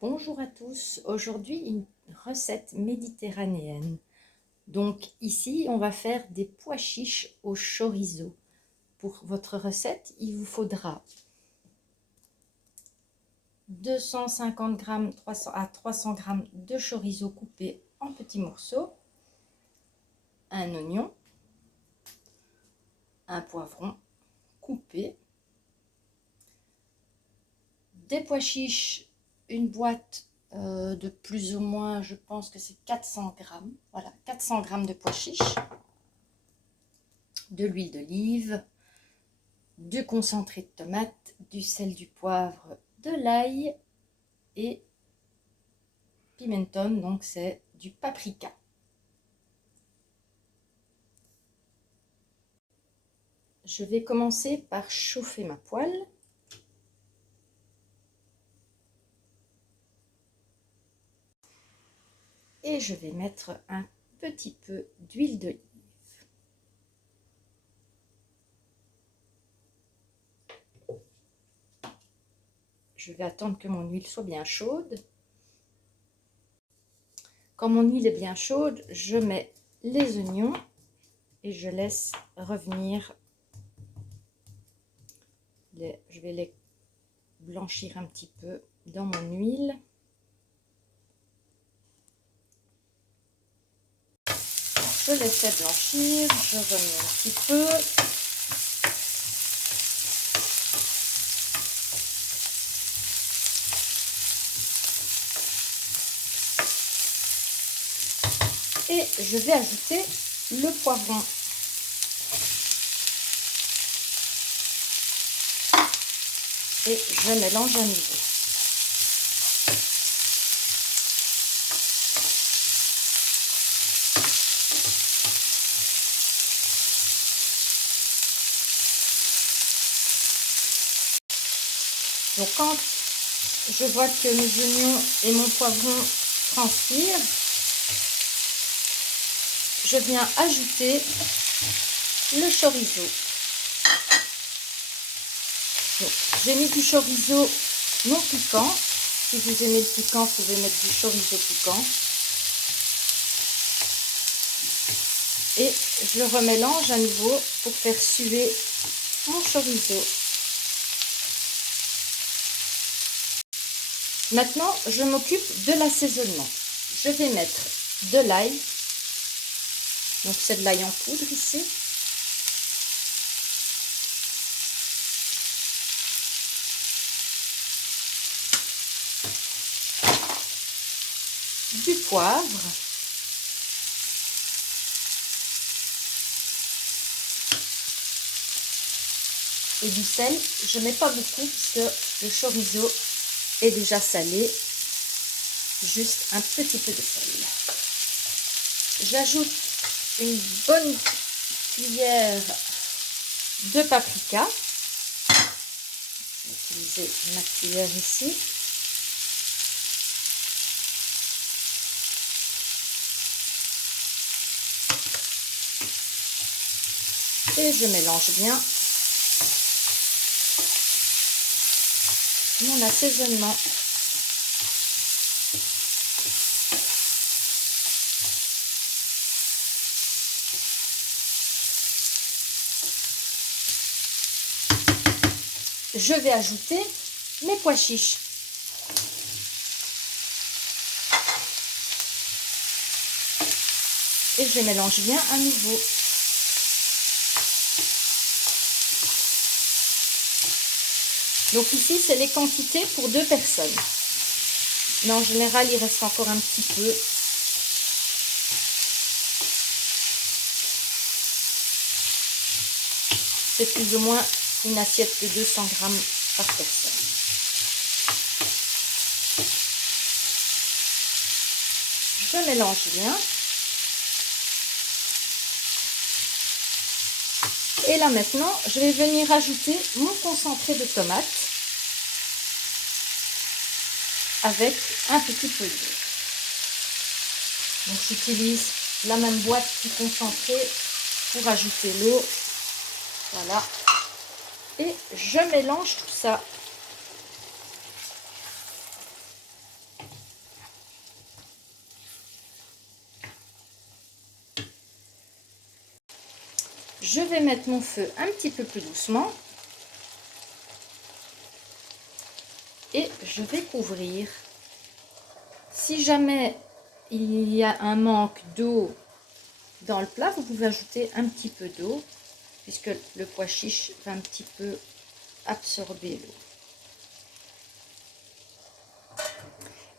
Bonjour à tous, aujourd'hui une recette méditerranéenne. Donc ici on va faire des pois chiches au chorizo. Pour votre recette il vous faudra 250 g à 300 g de chorizo coupé en petits morceaux, un oignon, un poivron coupé, des pois chiches, une boîte de plus ou moins, je pense que c'est 400 g, voilà, 400 g de pois chiches, de l'huile d'olive, du concentré de tomate, du sel, du poivre, de l'ail et pimenton, donc c'est du paprika. Je vais commencer par chauffer ma poêle. Et je vais mettre un petit peu d'huile d'olive. Je vais attendre que mon huile soit bien chaude. Quand mon huile est bien chaude, je mets les oignons et je laisse revenir. Je vais les blanchir un petit peu dans mon huile. Je laisse blanchir, je remets un petit peu. Et je vais ajouter le poivron. Et je mélange à nouveau. Donc quand je vois que mes oignons et mon poivron transpirent, je viens ajouter le chorizo. J'ai mis du chorizo non piquant. Si vous aimez le piquant, vous pouvez mettre du chorizo piquant. Et je remélange à nouveau pour faire suer mon chorizo. Maintenant, je m'occupe de l'assaisonnement. Je vais mettre de l'ail. Donc c'est de l'ail en poudre ici. Du poivre. Et du sel. Je ne mets pas beaucoup puisque le chorizo est déjà salé. Juste un petit peu de sel. J'ajoute une bonne cuillère de paprika. Je vais utiliser ma cuillère ici. Et je mélange bien mon assaisonnement. Je vais ajouter mes pois chiches. Et je mélange bien à nouveau. Donc ici, c'est les quantités pour 2 personnes. Mais en général, il reste encore un petit peu. C'est plus ou moins une assiette de 200 g par personne. Je mélange bien. Et là maintenant, je vais venir ajouter mon concentré de tomate avec un petit peu d'eau. Donc j'utilise la même boîte du concentré pour ajouter l'eau. Voilà. Et je mélange tout ça. Je vais mettre mon feu un petit peu plus doucement. Et je vais couvrir. Si jamais il y a un manque d'eau dans le plat, vous pouvez ajouter un petit peu d'eau, puisque le pois chiche va un petit peu absorber l'eau.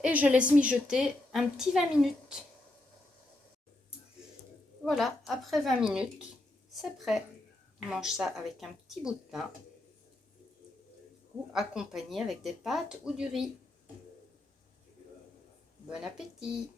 Et je laisse mijoter un petit 20 minutes. Voilà, après 20 minutes, c'est prêt. On mange ça avec un petit bout de pain ou accompagné avec des pâtes ou du riz. Bon appétit!